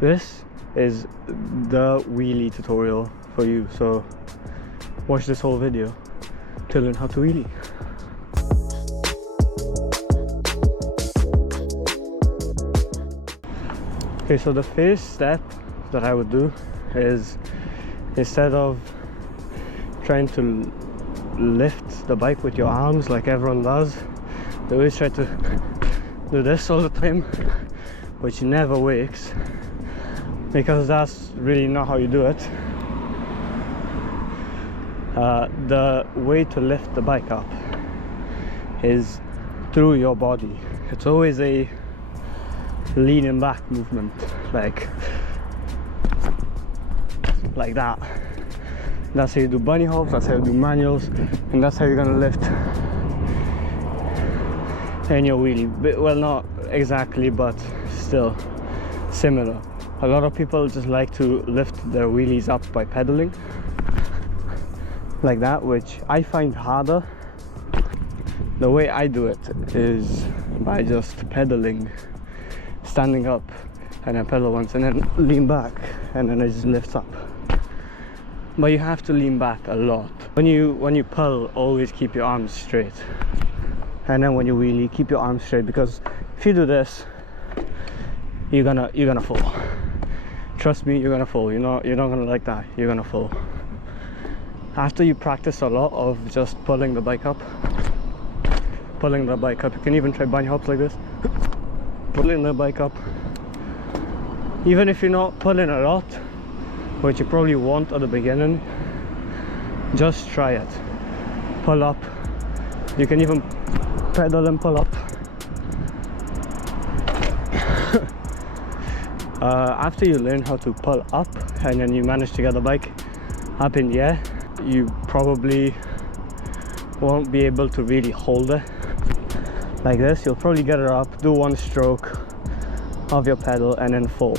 This is the wheelie tutorial for you, so watch this whole video to learn how to wheelie. Okay, so the first step that I would do is, instead of trying to lift the bike with your arms like everyone does, they always try to do this all the time, which never works, because that's really not how you do it. The way to lift the bike up is through your body. It's always a leaning back movement, like that. That's how you do bunny hops, that's how you do manuals, and that's how you're gonna lift in your wheelie. Well, not exactly, but still similar. A lot of people just like to lift their wheelies up by pedaling like that, which I find harder. The way I do it is by just pedaling, standing up, and then pedal once, and then lean back, and then it just lifts up. But you have to lean back a lot. When you pull, always keep your arms straight, and then when you wheelie, keep your arms straight, because if you do this, you're gonna fall. Trust me, you're gonna fall. You're not gonna like that. You're gonna fall. After you practice a lot of just pulling the bike up, you can even try bunny hops like this. Pulling the bike up, even if you're not pulling a lot, which you probably won't at the beginning, just try it. Pull up. You can even pedal and pull up. After you learn how to pull up and then you manage to get the bike up in the air, you probably won't be able to really hold it like this. You'll probably get it up, do one stroke of your pedal, and then fall.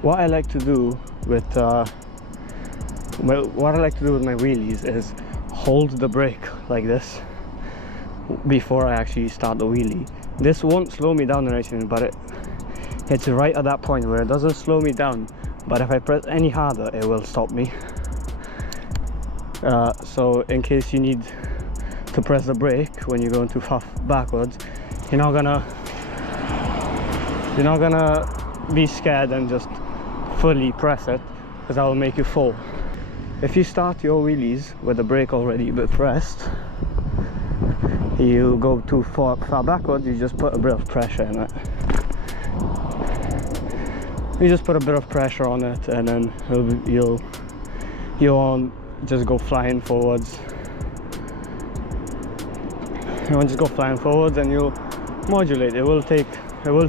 What I like to do with my wheelies is hold the brake like this before I actually start the wheelie. This won't slow me down or anything, but it's right at that point where it doesn't slow me down, but if I press any harder, it will stop me. So in case you need to press the brake when you're going too far backwards, you're not gonna be scared and just fully press it, because that will make you fall. If you start your wheelies with the brake already a bit pressed, you go too far backwards, you just put a bit of pressure in it. You just put a bit of pressure on it, and then you won't just go flying forwards. You won't just go flying forwards, and you'll modulate. It will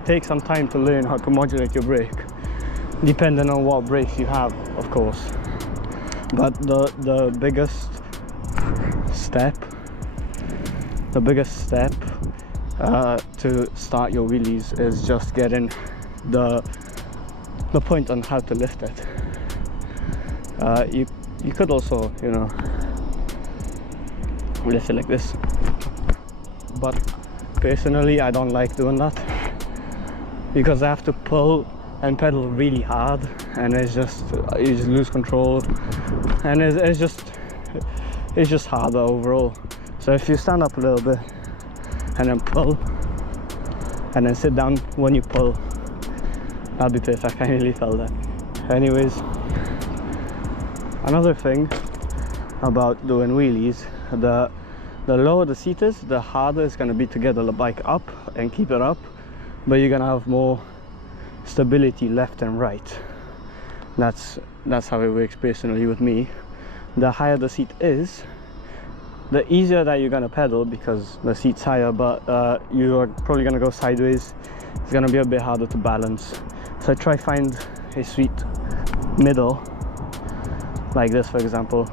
take some time to learn how to modulate your brake, depending on what brakes you have, of course. But the biggest step to start your wheelies is just getting the point on how to lift it. You could also, lift it like this, but personally I don't like doing that, because I have to pull and pedal really hard, and you just lose control, and it's just harder overall. So if you stand up a little bit and then pull, and then sit down when you pull, that'll be perfect. I really felt that. Anyways, another thing about doing wheelies, the lower the seat is, the harder it's going to be to get the bike up and keep it up, but you're going to have more stability left and right. That's how it works personally with me. The higher the seat is, the easier that you're going to pedal, because the seat's higher, but you're probably going to go sideways. It's going to be a bit harder to balance. So try find a sweet middle like this, for example,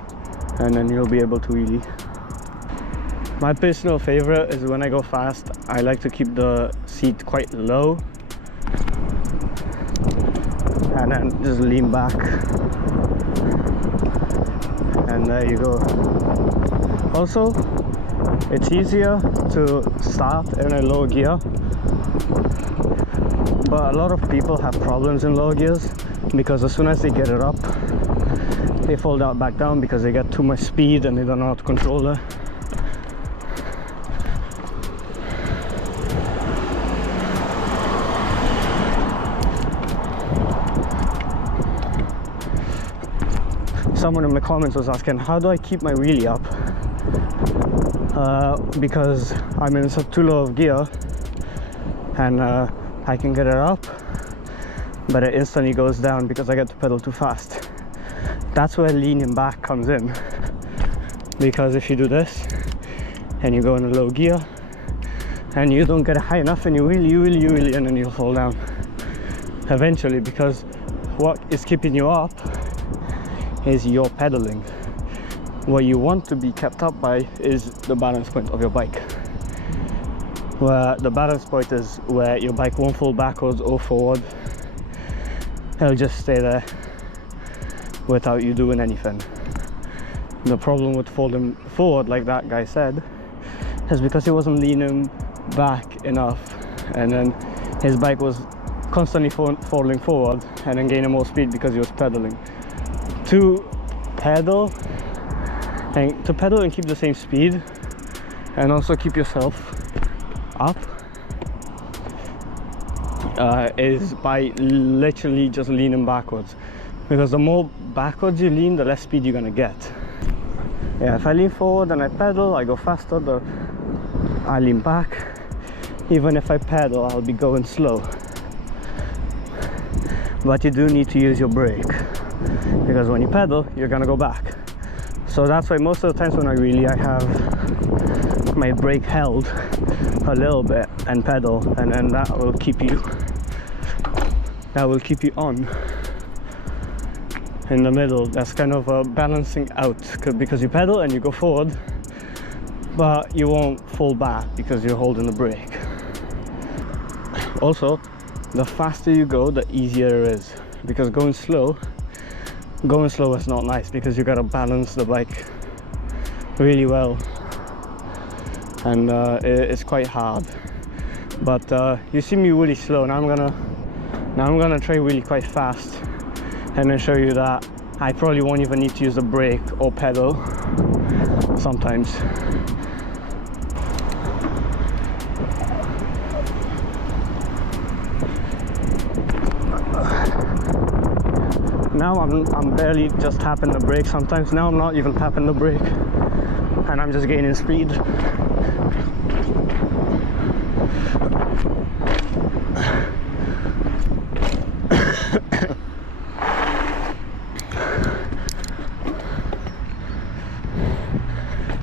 and then you'll be able to wheelie. My personal favorite is when I go fast, I like to keep the seat quite low and then just lean back, and there you go. Also, it's easier to start in a low gear, but a lot of people have problems in low gears because as soon as they get it up, they fall back down because they get too much speed and they don't know how to control it. Someone in the comments was asking, how do I keep my wheelie up? Because I'm in too low of gear and I can get it up, but it instantly goes down because I get to pedal too fast. That's where leaning back comes in, because if you do this and you go in a low gear and you don't get it high enough and you wheelie and then you'll fall down eventually, because what is keeping you up is your pedaling. What you want to be kept up by is the balance point of your bike, where the balance point is where your bike won't fall backwards or forward. It'll just stay there without you doing anything. The problem with falling forward, like that guy said, is because he wasn't leaning back enough, and then his bike was constantly falling forward and then gaining more speed because he was pedaling. To pedal and keep the same speed and also keep yourself up is by literally just leaning backwards, because the more backwards you lean, the less speed you're gonna get. Yeah, if I lean forward and I pedal, I go faster. I lean back. Even if I pedal, I'll be going slow. But you do need to use your brake, because when you pedal, you're gonna go back. So that's why most of the times when I wheelie, I have my brake held a little bit and pedal, and then that will keep you on in the middle. That's kind of a balancing out, because you pedal and you go forward, but you won't fall back because you're holding the brake. Also, the faster you go, the easier it is, because going slow is not nice, because you gotta balance the bike really well, and it's quite hard. But you see me wheelie slow, and I'm gonna try wheelie quite fast, and then show you that I probably won't even need to use the brake or pedal sometimes. Now I'm barely just tapping the brake sometimes. Now I'm not even tapping the brake, and I'm just gaining speed.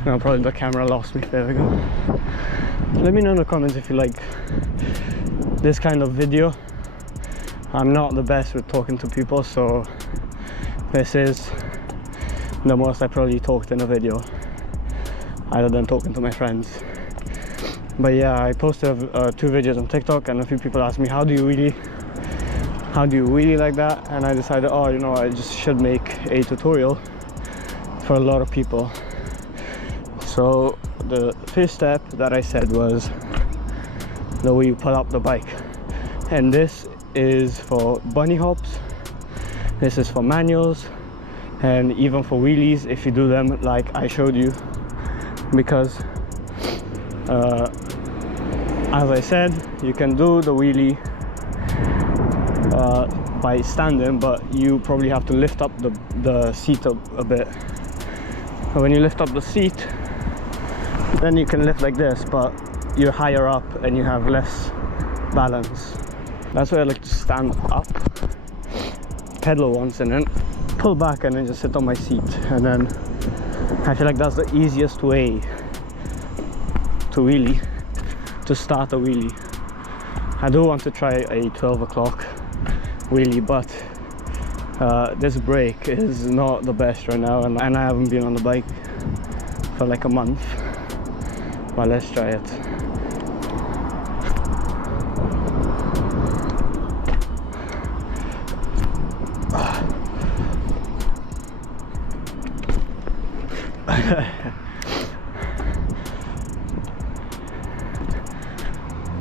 Now probably the camera lost me. There we go. Let me know in the comments if you like this kind of video. I'm not the best with talking to people, so this is the most I probably talked in a video, other than talking to my friends. But yeah, I posted 2 videos on TikTok, and a few people asked me, how do you wheelie like that? And I decided, oh, you know, I just should make a tutorial for a lot of people. So the first step that I said was the way you pull up the bike, and this is for bunny hops, this is for manuals, and even for wheelies if you do them like I showed you, because as I said, you can do the wheelie by standing, but you probably have to lift up the seat a bit. And when you lift up the seat, then you can lift like this, but you're higher up and you have less balance. That's why I like to stand up, pedal once, and then pull back, and then just sit on my seat. And then I feel like that's the easiest way to wheelie, to start a wheelie. I do want to try a 12 o'clock wheelie, but this brake is not the best right now, and I haven't been on the bike for like a month. But let's try it.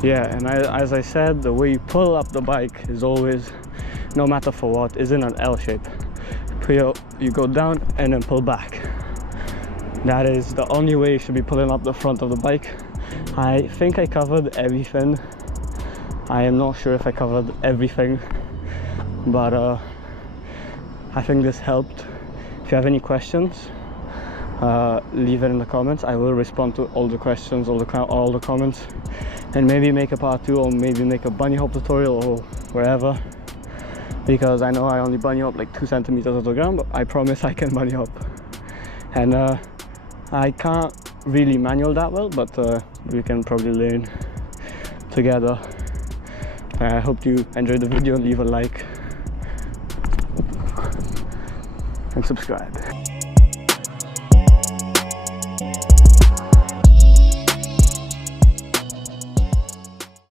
Yeah, and as I said, the way you pull up the bike is always, no matter for what, is in an L shape. You go down and then pull back. That is the only way you should be pulling up the front of the bike. I think I covered everything. I am not sure if I covered everything, but I think this helped. If you have any questions, leave it in the comments. I will respond to all the questions, all the comments, and maybe make a part 2, or maybe make a bunny hop tutorial or wherever, because I know I only bunny hop like 2 centimeters off the ground, but I promise I can bunny hop. And I can't really manual that well, but we can probably learn together. I hope you enjoyed the video. Leave a like and subscribe.